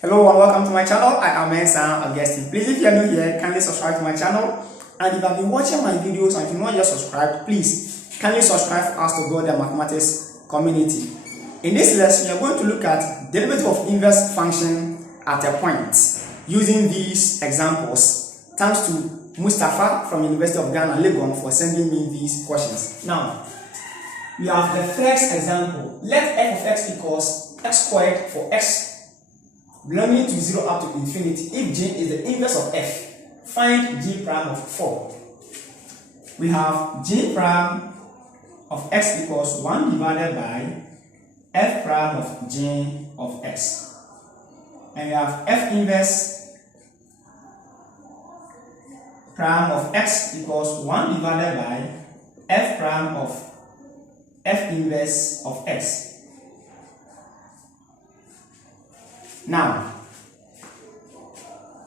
Hello and welcome to my channel. I am Mensa Augustine. Please, if you are new here, kindly subscribe to my channel. And if you have been watching my videos and if you're not yet subscribed, please kindly subscribe for us to build the mathematics community. In this lesson, we are going to look at derivative of inverse function at a point using these examples. Thanks to Mustafa from University of Ghana, Legon, for sending me these questions. Now, we have the first example. Let f of x equals x squared for x belonging to 0 up to infinity if g is the inverse of f. Find g prime of 4. We have g prime of x equals 1 divided by f prime of g of x. And we have f inverse prime of x equals 1 divided by f prime of f inverse of x. Now,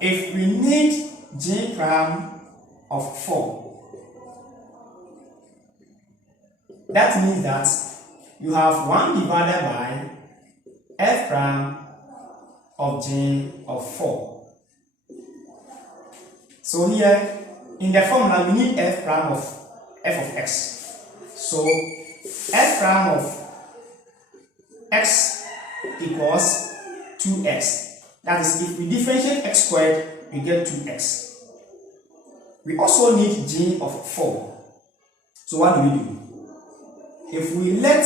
if we need g prime of 4, that means that you have 1 divided by f prime of g of 4. So here, in the formula, we need f prime of f of x. So, f prime of x equals 2x. That is, if we differentiate x squared, we get 2x. We also need g of 4. So what do? If we let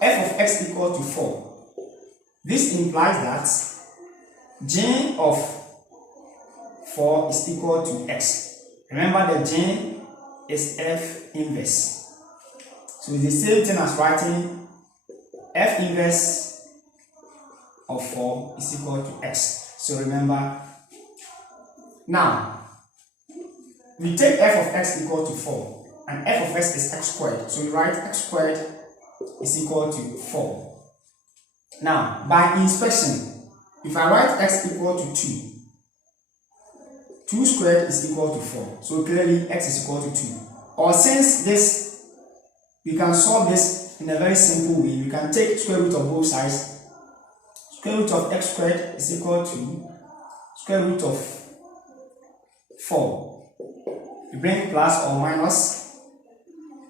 f of x equal to 4, this implies that g of 4 is equal to x. Remember, the g is f inverse. So it's the same thing as writing f inverse of 4 is equal to x. So remember, now we take f of x equal to 4 and f of x is x squared. So we write x squared is equal to 4. Now, by inspection, if I write x equal to 2, 2 squared is equal to 4. So clearly x is equal to 2. Or since this, we can solve this in a very simple way. We can take square root of both sides. Square root of x squared is equal to square root of 4. We bring plus or minus.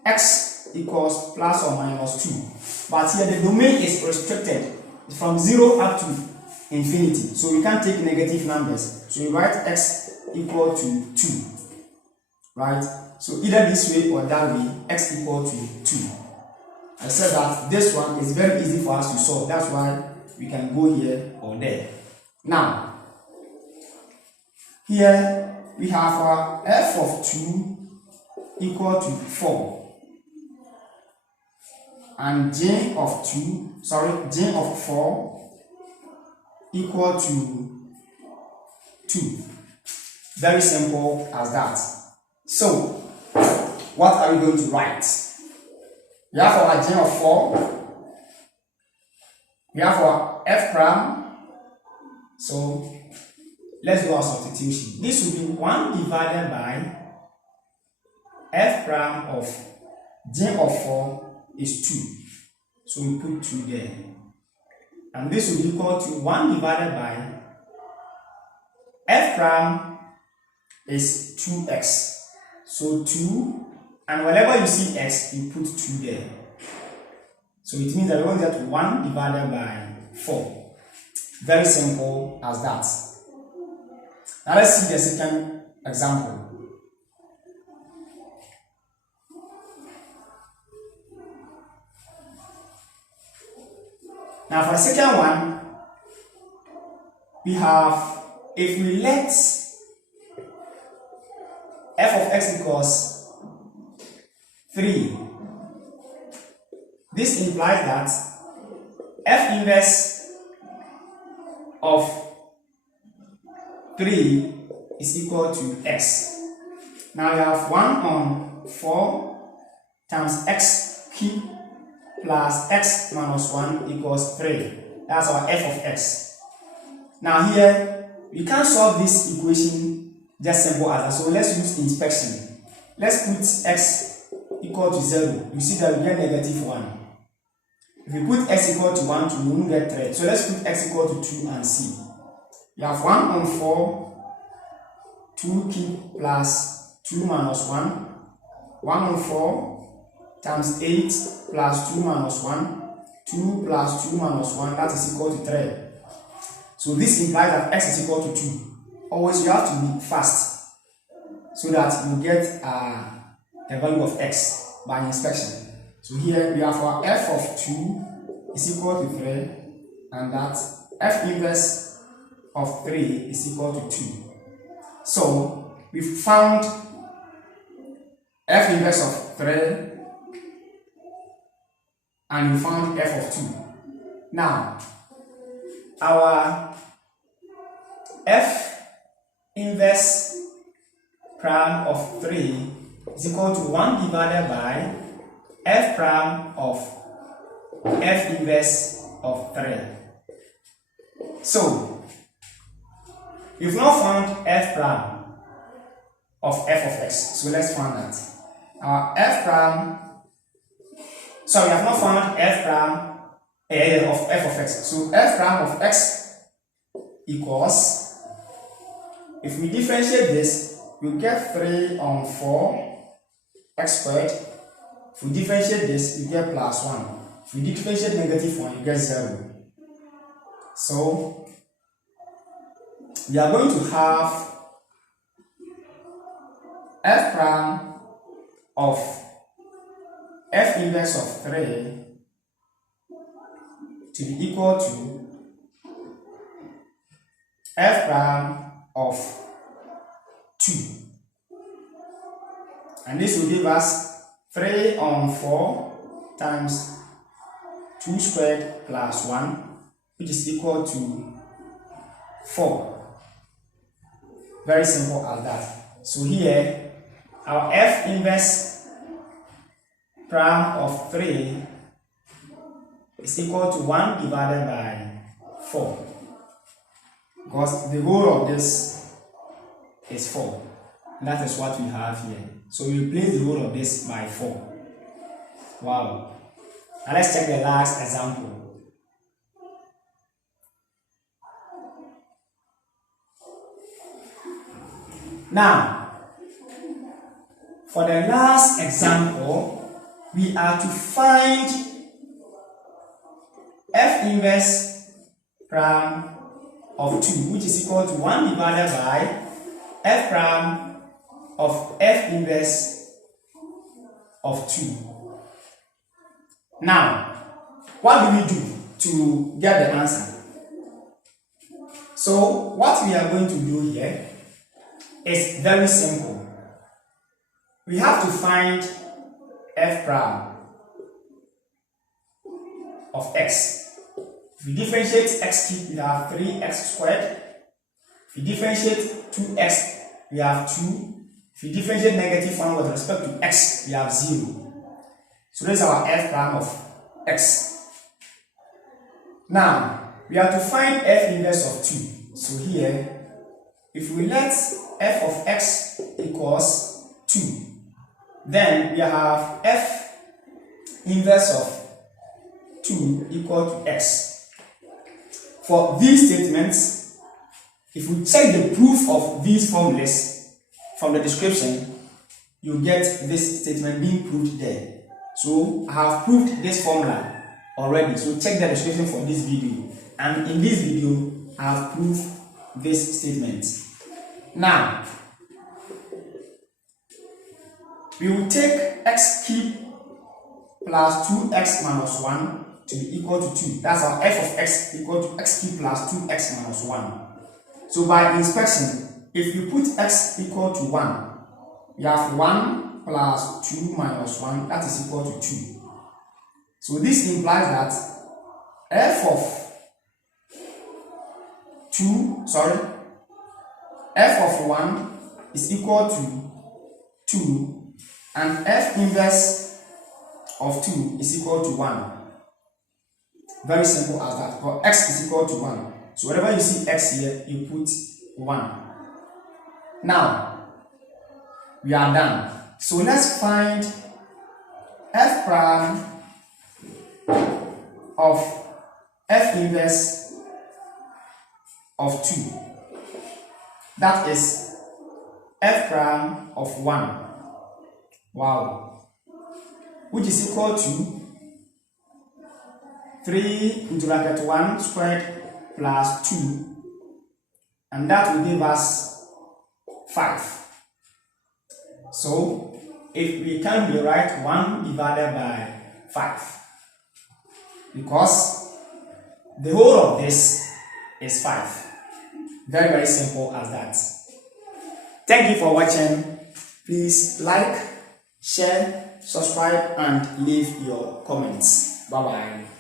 X equals plus or minus 2. But here the domain is restricted. It's from 0 up to infinity. So we can't take negative numbers. So we write x equal to 2. Right? So either this way or that way, x equal to 2. I said that this one is very easy for us to solve. That's why we can go here or there. Now, here we have our f of 2 equal to 4 and g of 4 equal to 2. Very simple as that. So, what are we going to write? We have our g of 4. We have our f prime. So let's do our substitution. This will be 1 divided by f prime of g of 4 is 2. So we put 2 there. And this will be equal to 1 divided by f prime is 2x. So 2, and whenever you see x, you put 2 there. So it means that we're going to get 1 divided by 4. Very simple as that. Now let's see the second example. Now for the second one, we have, if we let f of x equals 3, this implies that f inverse of 3 is equal to x. Now we have 1 on 4 times x cubed plus x minus 1 equals 3. That's our f of x. Now here, we can't solve this equation just simple as that. So let's use inspection. Let's put x equal to 0. You see that we get negative 1. If you put x equal to 1, 2, you won't get 3. So let's put x equal to 2 and see. You have 1 on 4, 2 keep plus 2 minus 1. 1 on 4 times 8 plus 2 minus 1. 2 plus 2 minus 1, that is equal to 3. So this implies that x is equal to 2. Always you have to be fast so that you get the value of x by inspection. So here we have our f of 2 is equal to 3, and that f inverse of 3 is equal to 2. So we found f inverse of 3 and we found f of 2. Now, our f inverse prime of 3 is equal to 1 divided by f prime of f inverse of 3. So, we've now found f prime of f of x. So let's find that. Our f prime, so we have not found f prime of f of x. So f prime of x equals, if we differentiate this, we get 3 on 4 x squared. If we differentiate this, you get plus 1. If we differentiate negative 1, you get 0. So we are going to have f prime of f inverse of 3 to be equal to f prime of 2. And this will give us 3 on 4 times 2 squared plus 1, which is equal to 4. Very simple as that. So here, our f inverse prime of 3 is equal to 1 divided by 4. Because the whole of this is 4. And that is what we have here. So we replace the whole of this by 4. Wow. Now let's check the last example. Now, for the last example, we are to find f inverse prime of 2, which is equal to 1 divided by f prime of f inverse of 2. Now, what do we do to get the answer? So, what we are going to do here is very simple. We have to find f prime of x. If we differentiate x cubed, we have 3x squared. If we differentiate 2x, we have 2. If we differentiate negative 1 with respect to x, we have 0. So this is our f prime of x. Now, we have to find f inverse of 2. So here, if we let f of x equals 2, then we have f inverse of 2 equal to x. For these statements, if we check the proof of these formulas from the description, you get this statement being proved there. So I have proved this formula already. So check the description for this video. And in this video, I have proved this statement. Now, we will take x cubed plus 2x minus 1 to be equal to 2. That's our f of x equal to x cubed plus 2x minus 1. So by inspection, if you put x equal to 1, you have 1 plus 2 minus 1, that is equal to 2. So this implies that f of 1 is equal to 2 and f inverse of 2 is equal to 1. Very simple as that. For x is equal to 1. So whenever you see x here, you put 1. Now, we are done. So let's find f prime of F inverse of 2. That is F prime of 1. Wow. Which is equal to 3 into bracket 1 squared plus 2. And that will give us 5. So, if we can be right, 1 divided by 5. Because the whole of this is 5. Very, very simple as that. Thank you for watching. Please like, share, subscribe, and leave your comments. Bye-bye.